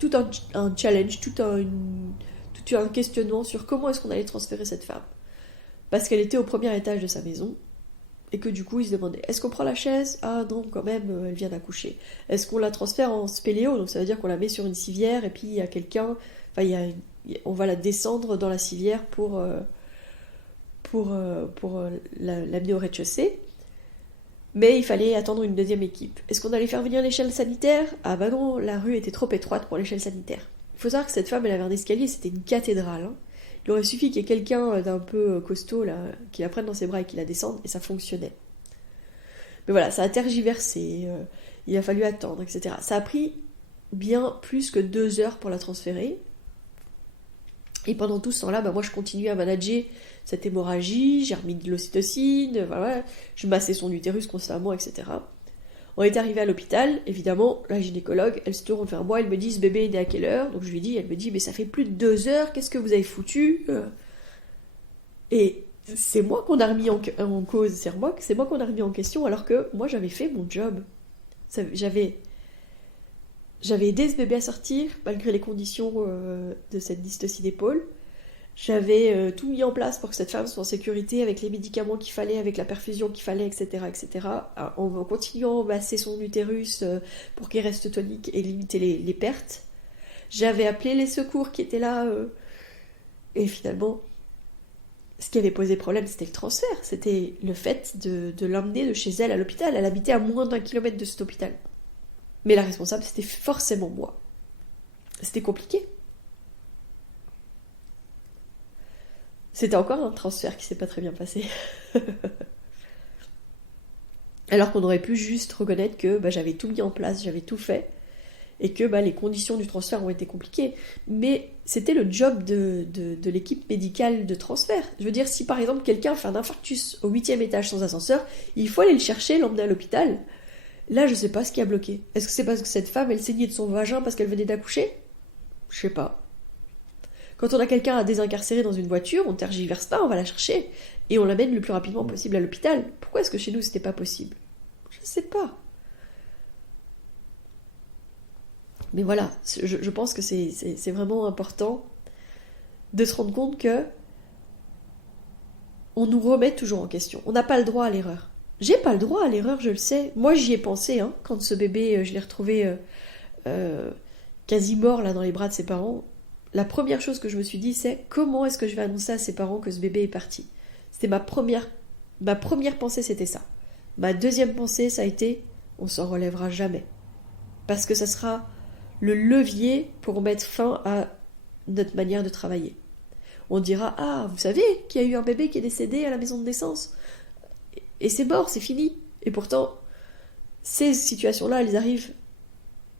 tout un challenge, tout un questionnement sur comment est-ce qu'on allait transférer cette femme. Parce qu'elle était au premier étage de sa maison, et que du coup ils se demandaient, est-ce qu'on prend la chaise? Ah non, quand même, elle vient d'accoucher. Est-ce qu'on la transfère en spéléo? Donc ça veut dire qu'on la met sur une civière, et puis il y a quelqu'un, enfin on va la descendre dans la civière pour l'amener au rez-de-chaussée. Mais il fallait attendre une deuxième équipe. Est-ce qu'on allait faire venir l'échelle sanitaire? Ah bah non, la rue était trop étroite pour l'échelle sanitaire. Il faut savoir que cette femme, elle avait un escalier, c'était une cathédrale. Hein. Il aurait suffi qu'il y ait quelqu'un d'un peu costaud là, qui la prenne dans ses bras et qui la descende, et ça fonctionnait. Mais voilà, ça a tergiversé, il a fallu attendre, etc. Ça a pris bien plus que 2 heures pour la transférer. Et pendant tout ce temps-là, moi je continuais à manager cette hémorragie, j'ai remis de l'ocytocine, voilà, je massais son utérus constamment, etc. On est arrivé à l'hôpital, évidemment, la gynécologue, elle se tourne vers moi, elle me dit, ce bébé est né à quelle heure? Donc je lui dis, elle me dit, mais ça fait plus de 2 heures, qu'est-ce que vous avez foutu? Et c'est moi qu'on a remis en cause, c'est moi qu'on a remis en question, alors que moi j'avais fait mon job. J'avais aidé ce bébé à sortir, malgré les conditions de cette dystocie d'épaule. J'avais tout mis en place pour que cette femme soit en sécurité, avec les médicaments qu'il fallait, avec la perfusion qu'il fallait, etc., etc., en continuant à masser son utérus pour qu'il reste tonique et limiter les pertes. J'avais appelé les secours qui étaient là, et finalement, ce qui avait posé problème, c'était le transfert, c'était le fait de l'emmener de chez elle à l'hôpital. Elle habitait à moins d'1 kilomètre de cet hôpital. Mais la responsable, c'était forcément moi. C'était compliqué. C'était encore un transfert qui s'est pas très bien passé. Alors qu'on aurait pu juste reconnaître que j'avais tout mis en place, j'avais tout fait, et que les conditions du transfert ont été compliquées. Mais c'était le job de l'équipe médicale de transfert. Je veux dire, si par exemple quelqu'un fait un infarctus au 8e étage sans ascenseur, il faut aller le chercher, l'emmener à l'hôpital. Là, je sais pas ce qui a bloqué. Est-ce que c'est parce que cette femme, elle saignait de son vagin parce qu'elle venait d'accoucher? Je sais pas. Quand on a quelqu'un à désincarcérer dans une voiture, on tergiverse pas, on va la chercher et on l'amène le plus rapidement possible à l'hôpital. Pourquoi est-ce que chez nous c'était pas possible? Je sais pas. Mais voilà, je pense que c'est vraiment important de se rendre compte que on nous remet toujours en question. On n'a pas le droit à l'erreur. J'ai pas le droit à l'erreur, je le sais. Moi, j'y ai pensé, hein, quand ce bébé, je l'ai retrouvé quasi mort là dans les bras de ses parents. La première chose que je me suis dit, c'est comment est-ce que je vais annoncer à ses parents que ce bébé est parti. C'était ma première pensée, c'était ça. Ma deuxième pensée, ça a été, on s'en relèvera jamais. Parce que ça sera le levier pour mettre fin à notre manière de travailler. On dira, ah, vous savez qu'il y a eu un bébé qui est décédé à la maison de naissance. Et c'est mort, c'est fini. Et pourtant, ces situations-là, elles arrivent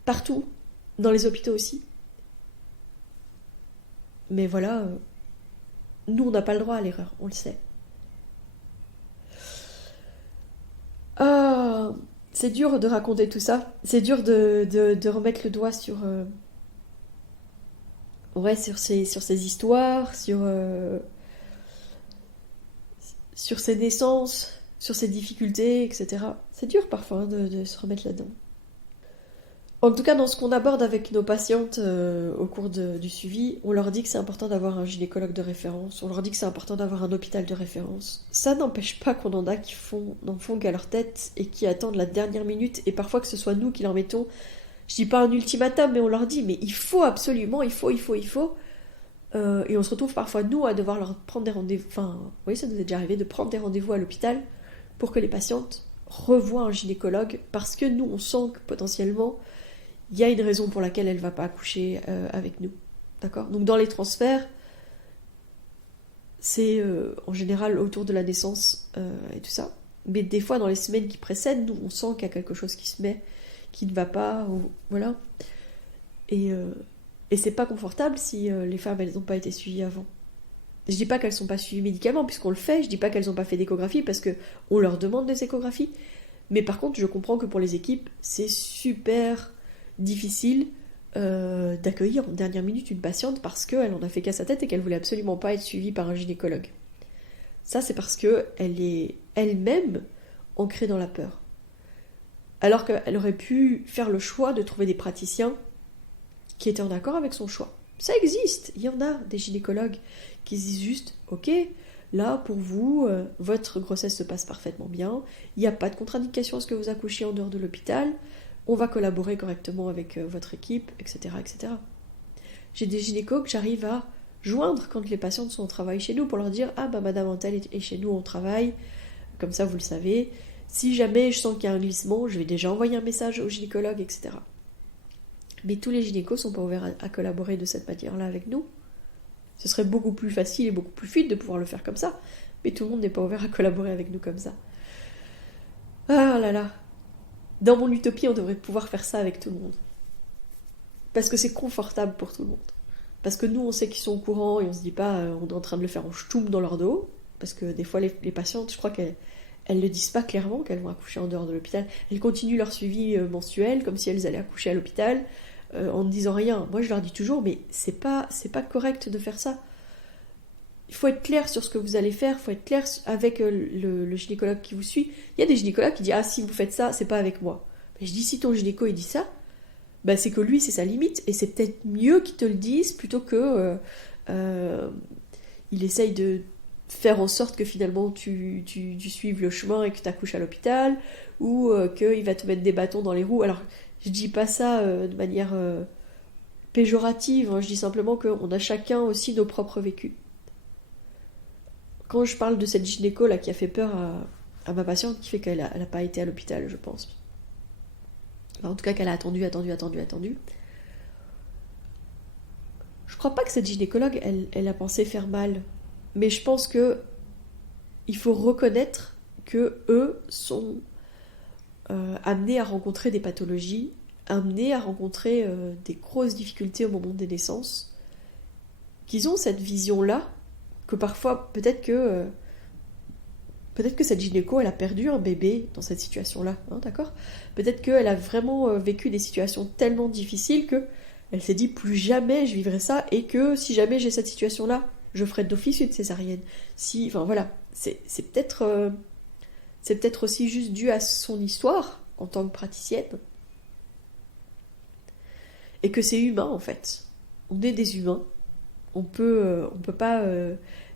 partout, dans les hôpitaux aussi. Mais voilà, nous, on n'a pas le droit à l'erreur, on le sait. Ah, c'est dur de raconter tout ça. C'est dur de remettre le doigt sur, sur ces histoires, sur ces naissances, sur ces difficultés, etc. C'est dur parfois, hein, de se remettre là-dedans. En tout cas, dans ce qu'on aborde avec nos patientes au cours du suivi, on leur dit que c'est important d'avoir un gynécologue de référence, on leur dit que c'est important d'avoir un hôpital de référence. Ça n'empêche pas qu'on en a qui n'en font qu'à leur tête et qui attendent la dernière minute, et parfois que ce soit nous qui leur mettons, je dis pas un ultimatum, mais on leur dit, mais il faut absolument, il faut. Et on se retrouve parfois, nous, à devoir leur prendre des rendez-vous. Enfin, oui, ça nous est déjà arrivé de prendre des rendez-vous à l'hôpital pour que les patientes revoient un gynécologue, parce que nous, on sent que potentiellement, il y a une raison pour laquelle elle ne va pas accoucher avec nous. D'accord ? Donc, dans les transferts, c'est en général autour de la naissance et tout ça. Mais des fois, dans les semaines qui précèdent, nous, on sent qu'il y a quelque chose qui se met, qui ne va pas, ou, voilà. Et c'est pas confortable si les femmes, elles n'ont pas été suivies avant. Je dis pas qu'elles sont pas suivies médicalement, puisqu'on le fait. Je dis pas qu'elles n'ont pas fait d'échographie, parce qu'on leur demande des échographies. Mais par contre, je comprends que pour les équipes, c'est super difficile d'accueillir en dernière minute une patiente parce qu'elle en a fait qu'à sa tête et qu'elle voulait absolument pas être suivie par un gynécologue. Ça, c'est parce qu'elle est elle-même ancrée dans la peur. Alors qu'elle aurait pu faire le choix de trouver des praticiens qui étaient en accord avec son choix. Ça existe, il y en a des gynécologues qui se disent juste « Ok, là, pour vous, votre grossesse se passe parfaitement bien, il n'y a pas de contre-indication à ce que vous accouchiez en dehors de l'hôpital, on va collaborer correctement avec votre équipe, etc. etc. » J'ai des gynécos que j'arrive à joindre quand les patientes sont au travail chez nous pour leur dire « Ah, bah madame Antel est chez nous, on travaille, comme ça vous le savez. Si jamais je sens qu'il y a un glissement, je vais déjà envoyer un message au gynécologue, etc. » Mais tous les gynécos ne sont pas ouverts à collaborer de cette manière-là avec nous. Ce serait beaucoup plus facile et beaucoup plus fluide de pouvoir le faire comme ça. Mais tout le monde n'est pas ouvert à collaborer avec nous comme ça. Ah là là. Dans mon utopie, on devrait pouvoir faire ça avec tout le monde. Parce que c'est confortable pour tout le monde. Parce que nous, on sait qu'ils sont au courant et on se dit pas, on est en train de le faire en ch'toum dans leur dos. Parce que des fois, les patientes, je crois qu'elles ne disent pas clairement qu'elles vont accoucher en dehors de l'hôpital. Elles continuent leur suivi mensuel, comme si elles allaient accoucher à l'hôpital, en ne disant rien. Moi, je leur dis toujours, mais c'est pas correct de faire ça. Il faut être clair sur ce que vous allez faire, il faut être clair avec le gynécologue qui vous suit. Il y a des gynécologues qui disent « Ah, si vous faites ça, c'est pas avec moi. » Mais je dis « Si ton gynéco, il dit ça, bah, c'est que lui, c'est sa limite, et c'est peut-être mieux qu'il te le dise plutôt que il essaye de faire en sorte que finalement tu suives le chemin et que tu accouches à l'hôpital, ou qu'il va te mettre des bâtons dans les roues. » Alors, je dis pas ça de manière péjorative, hein, je dis simplement qu'on a chacun aussi nos propres vécus. Quand je parle de cette gynéco là qui a fait peur à ma patiente, qui fait qu'elle n'a pas été à l'hôpital, je pense. Enfin, en tout cas, qu'elle a attendu. Je crois pas que cette gynécologue, elle a pensé faire mal. Mais je pense que il faut reconnaître que eux sont amenés à rencontrer des pathologies, amenés à rencontrer des grosses difficultés au moment des naissances, qu'ils ont cette vision-là, que parfois, peut-être que cette gynéco, elle a perdu un bébé dans cette situation-là, hein, d'accord ? Peut-être qu'elle a vraiment vécu des situations tellement difficiles que elle s'est dit plus jamais je vivrai ça, et que si jamais j'ai cette situation-là, je ferai d'office une césarienne. Enfin voilà, c'est peut-être aussi juste dû à son histoire en tant que praticienne. et que c'est humain en fait. On est des humains. On peut pas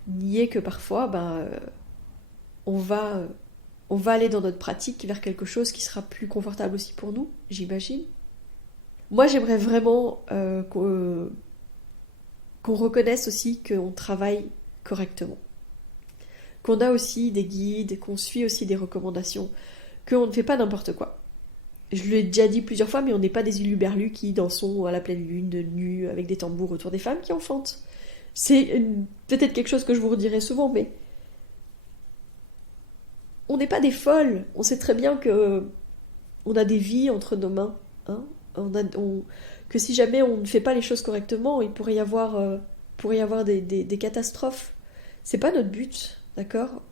nier que parfois, on va, on va aller dans notre pratique vers quelque chose qui sera plus confortable aussi pour nous, j'imagine. Moi, j'aimerais vraiment qu'on reconnaisse aussi qu'on travaille correctement, qu'on a aussi des guides, qu'on suit aussi des recommandations, qu'on ne fait pas n'importe quoi. Je l'ai déjà dit plusieurs fois, mais on n'est pas des huluberlus qui dansons à la pleine lune, de nus, avec des tambours autour des femmes qui enfantent. C'est peut-être quelque chose que je vous redirai souvent, mais on n'est pas des folles. On sait très bien que on a des vies entre nos mains. Hein. Que si jamais on ne fait pas les choses correctement, il pourrait y avoir des catastrophes. C'est pas notre but, d'accord?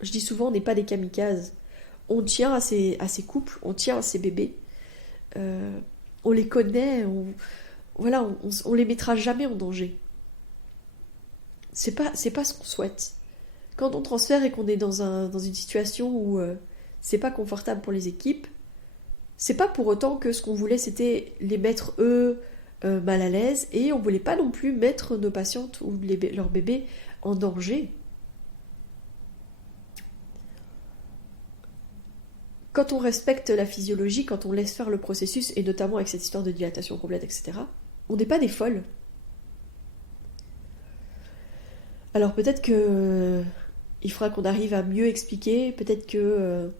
Je dis souvent, on n'est pas des kamikazes. On tient à ces couples, on tient à ces bébés. On les connaît, voilà, on les mettra jamais en danger. C'est pas ce qu'on souhaite. Quand on transfère et qu'on est dans une situation où c'est pas confortable pour les équipes, c'est pas pour autant que ce qu'on voulait c'était les mettre eux mal à l'aise, et on voulait pas non plus mettre nos patientes ou leurs bébés en danger. Quand on respecte la physiologie, quand on laisse faire le processus, et notamment avec cette histoire de dilatation complète, etc., on n'est pas des folles. Alors peut-être que il faudra qu'on arrive à mieux expliquer, peut-être que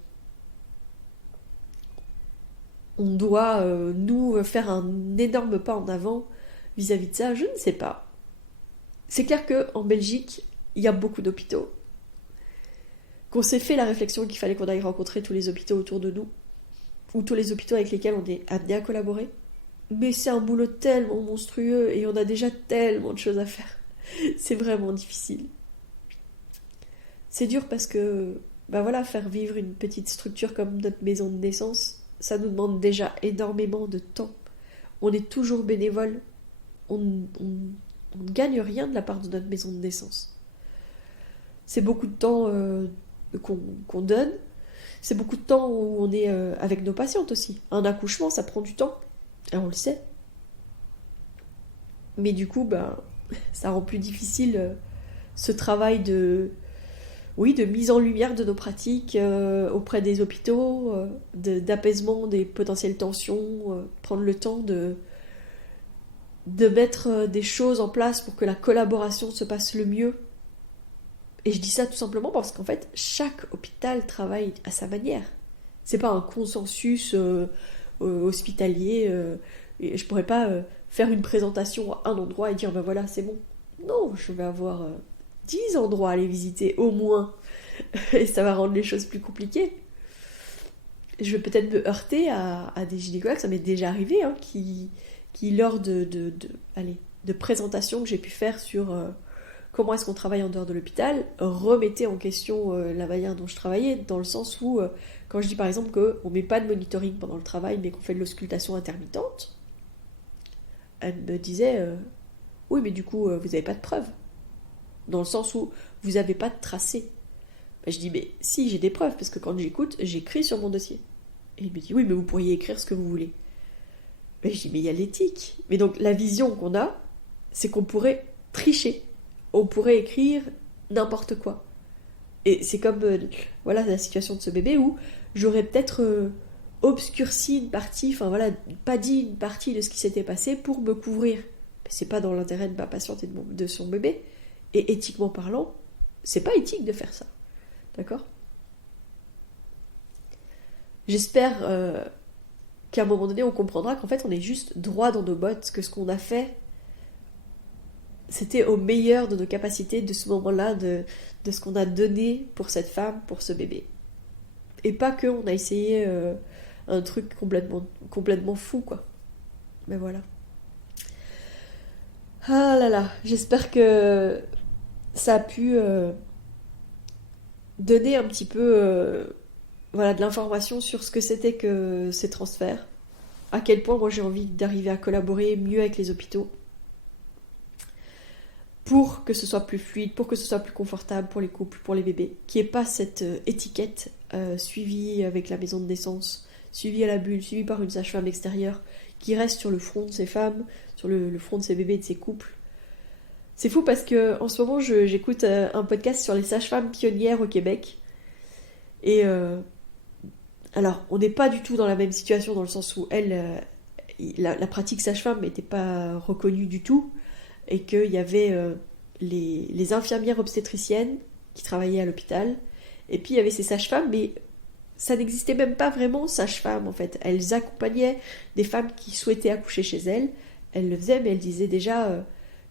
on doit, nous, faire un énorme pas en avant vis-à-vis de ça, je ne sais pas. C'est clair qu'en Belgique, il y a beaucoup d'hôpitaux, qu'on s'est fait la réflexion qu'il fallait qu'on aille rencontrer tous les hôpitaux autour de nous, ou tous les hôpitaux avec lesquels on est amené à collaborer. Mais c'est un boulot tellement monstrueux et on a déjà tellement de choses à faire. C'est vraiment difficile. C'est dur parce que, voilà, faire vivre une petite structure comme notre maison de naissance, ça nous demande déjà énormément de temps. On est toujours bénévole. On ne gagne rien de la part de notre maison de naissance. C'est beaucoup de temps qu'on donne. C'est beaucoup de temps où on est avec nos patientes aussi. Un accouchement, ça prend du temps. Et on le sait. Mais du coup, ça rend plus difficile ce travail de mise en lumière de nos pratiques auprès des hôpitaux, d'apaisement des potentielles tensions, prendre le temps de mettre des choses en place pour que la collaboration se passe le mieux. Et je dis ça tout simplement parce qu'en fait, chaque hôpital travaille à sa manière. C'est pas un consensus hospitalier. Et je pourrais pas faire une présentation à un endroit et dire voilà, c'est bon. Non, je vais avoir 10 endroits à aller visiter au moins. Et ça va rendre les choses plus compliquées. Je vais peut-être me heurter à des gynécologues, ça m'est déjà arrivé, hein, qui lors de présentations que j'ai pu faire sur comment est-ce qu'on travaille en dehors de l'hôpital, remettaient en question la manière dont je travaillais, dans le sens où, quand je dis par exemple qu'on ne met pas de monitoring pendant le travail, mais qu'on fait de l'auscultation intermittente, elle me disait oui, mais du coup, vous n'avez pas de preuves. Dans le sens où vous n'avez pas de tracé. Je dis mais si, j'ai des preuves, parce que quand j'écoute, j'écris sur mon dossier. Et il me dit oui, mais vous pourriez écrire ce que vous voulez. Mais je dis mais il y a l'éthique. Mais donc la vision qu'on a, c'est qu'on pourrait tricher. On pourrait écrire n'importe quoi. Et c'est comme la situation de ce bébé où j'aurais peut-être obscurci une partie, pas dit une partie de ce qui s'était passé pour me couvrir. Mais c'est pas dans l'intérêt de ma patiente et de son bébé. Et éthiquement parlant, c'est pas éthique de faire ça. D'accord ? J'espère qu'à un moment donné, on comprendra qu'en fait, on est juste droit dans nos bottes, que ce qu'on a fait, c'était au meilleur de nos capacités de ce moment-là, de ce qu'on a donné pour cette femme, pour ce bébé. Et pas qu'on a essayé un truc complètement fou, quoi. Mais voilà. Ah là là, j'espère que ça a pu donner un petit peu de l'information sur ce que c'était que ces transferts. À quel point moi j'ai envie d'arriver à collaborer mieux avec les hôpitaux. Pour que ce soit plus fluide, pour que ce soit plus confortable pour les couples, pour les bébés. Qu'il n'y ait pas cette étiquette suivie avec la maison de naissance, suivies à la bulle, suivies par une sage-femme extérieure, qui reste sur le front de ces femmes, sur le front de ces bébés, de ces couples. C'est fou parce que en ce moment, j'écoute un podcast sur les sages-femmes pionnières au Québec. Et alors, on n'est pas du tout dans la même situation dans le sens où la pratique sage-femme n'était pas reconnue du tout et qu'il y avait les infirmières obstétriciennes qui travaillaient à l'hôpital et puis il y avait ces sages-femmes, mais ça n'existait même pas vraiment sage-femme en fait. Elles accompagnaient des femmes qui souhaitaient accoucher chez elles. Elles le faisaient, mais elles disaient déjà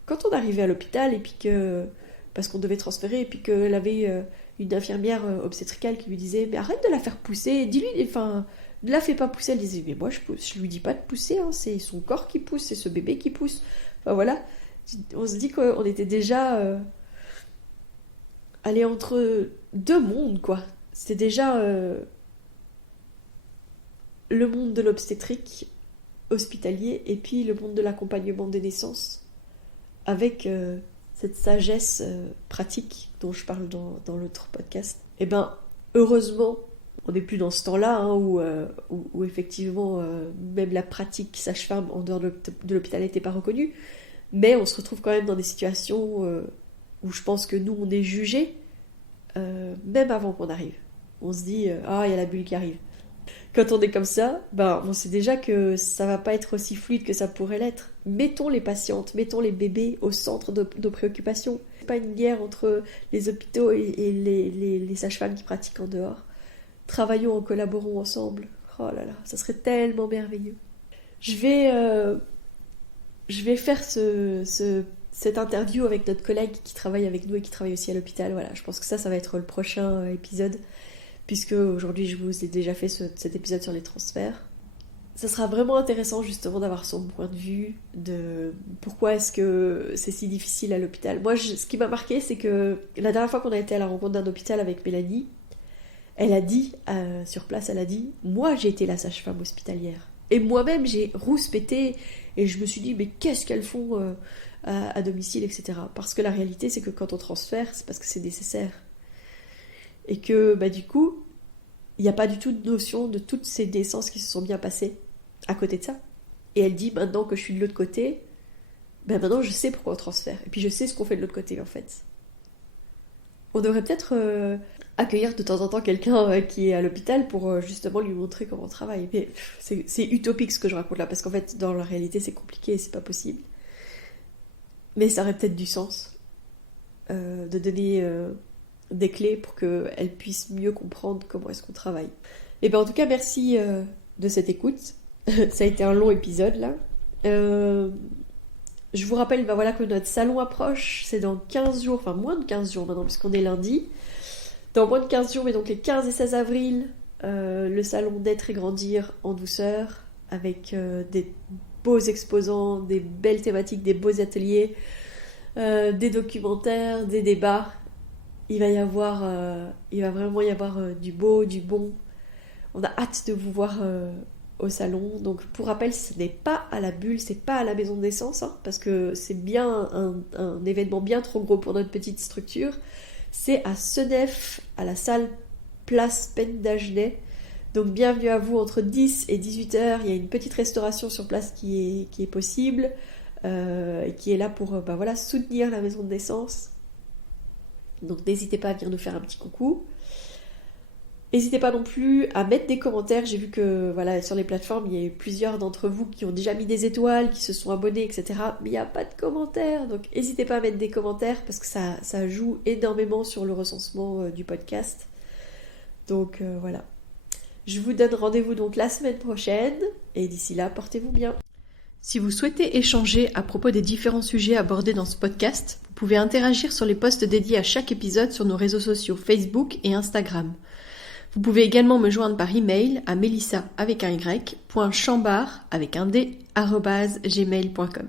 quand on arrivait à l'hôpital et puis que parce qu'on devait transférer et puis qu'elle avait une infirmière obstétricale qui lui disait mais arrête de la faire pousser, dis-lui, enfin ne la fais pas pousser. Elle disait mais moi je lui dis pas de pousser, hein, c'est son corps qui pousse, c'est ce bébé qui pousse. Enfin voilà, on se dit qu'on était déjà allé entre deux mondes quoi. C'était déjà le monde de l'obstétrique hospitalier et puis le monde de l'accompagnement des naissances avec cette sagesse pratique dont je parle dans l'autre podcast. Et ben heureusement on n'est plus dans ce temps-là hein, où effectivement même la pratique sage-femme en dehors de l'hôpital n'était pas reconnue, mais on se retrouve quand même dans des situations où je pense que nous on est jugés même avant qu'on arrive. On se dit ah il y a la bulle qui arrive. Quand on est comme ça, ben, on sait déjà que ça va pas être aussi fluide que ça pourrait l'être. Mettons les patientes, mettons les bébés au centre de nos préoccupations. C'est pas une guerre entre les hôpitaux et les sages-femmes qui pratiquent en dehors. Travaillons, collaborons ensemble. Oh là là, ça serait tellement merveilleux. Je vais faire cette interview avec notre collègue qui travaille avec nous et qui travaille aussi à l'hôpital. Voilà, je pense que ça va être le prochain épisode. Puisque aujourd'hui je vous ai déjà fait cet épisode sur les transferts. Ça sera vraiment intéressant justement d'avoir son point de vue, de pourquoi est-ce que c'est si difficile à l'hôpital. Moi, ce qui m'a marqué, c'est que la dernière fois qu'on a été à la rencontre d'un hôpital avec Mélanie, elle a dit, sur place, elle a dit « Moi, j'ai été la sage-femme hospitalière. » Et moi-même, j'ai rouspété et je me suis dit « Mais qu'est-ce qu'elles font à domicile, etc. » Parce que la réalité, c'est que quand on transfère, c'est parce que c'est nécessaire. Et que bah, du coup, il n'y a pas du tout de notion de toutes ces naissances qui se sont bien passées à côté de ça. Et elle dit, maintenant que je suis de l'autre côté, ben maintenant je sais pourquoi on transfère. Et puis je sais ce qu'on fait de l'autre côté en fait. On devrait peut-être accueillir de temps en temps quelqu'un qui est à l'hôpital pour justement lui montrer comment on travaille. Mais c'est utopique ce que je raconte là, parce qu'en fait dans la réalité c'est compliqué et c'est pas possible. Mais ça aurait peut-être du sens de donner... des clés pour qu'elles puissent mieux comprendre comment est-ce qu'on travaille. Et ben en tout cas, merci de cette écoute. Ça a été un long épisode là. Je vous rappelle ben, voilà, que notre salon approche, c'est dans 15 jours, enfin moins de 15 jours maintenant puisqu'on est lundi. Dans moins de 15 jours, mais donc les 15 et 16 avril, le salon d'être et grandir en douceur avec des beaux exposants, des belles thématiques, des beaux ateliers, des documentaires, des débats. Il va vraiment y avoir du beau, du bon. On a hâte de vous voir au salon. Donc pour rappel, ce n'est pas à la bulle, c'est pas à la maison de naissance, hein, parce que c'est bien un événement bien trop gros pour notre petite structure. C'est à Senef, à la salle Place Pendagenet. Donc bienvenue à vous entre 10 et 18h. Il y a une petite restauration sur place qui est possible, et qui est là pour voilà, soutenir la maison de naissance. Donc n'hésitez pas à venir nous faire un petit coucou. N'hésitez pas non plus à mettre des commentaires. J'ai vu que voilà, sur les plateformes, il y a eu plusieurs d'entre vous qui ont déjà mis des étoiles, qui se sont abonnés, etc. Mais il n'y a pas de commentaires. Donc n'hésitez pas à mettre des commentaires parce que ça joue énormément sur le recensement du podcast. Donc voilà. Je vous donne rendez-vous donc la semaine prochaine. Et d'ici là, portez-vous bien. Si vous souhaitez échanger à propos des différents sujets abordés dans ce podcast, vous pouvez interagir sur les posts dédiés à chaque épisode sur nos réseaux sociaux Facebook et Instagram. Vous pouvez également me joindre par email à melissa.chambard@gmail.com.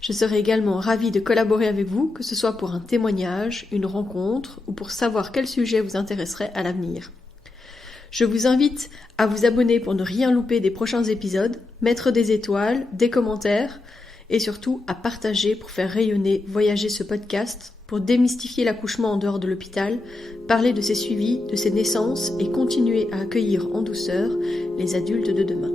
Je serai également ravie de collaborer avec vous, que ce soit pour un témoignage, une rencontre ou pour savoir quel sujet vous intéresserait à l'avenir. Je vous invite à vous abonner pour ne rien louper des prochains épisodes, mettre des étoiles, des commentaires et surtout à partager pour faire rayonner, voyager ce podcast, pour démystifier l'accouchement en dehors de l'hôpital, parler de ses suivis, de ses naissances et continuer à accueillir en douceur les adultes de demain.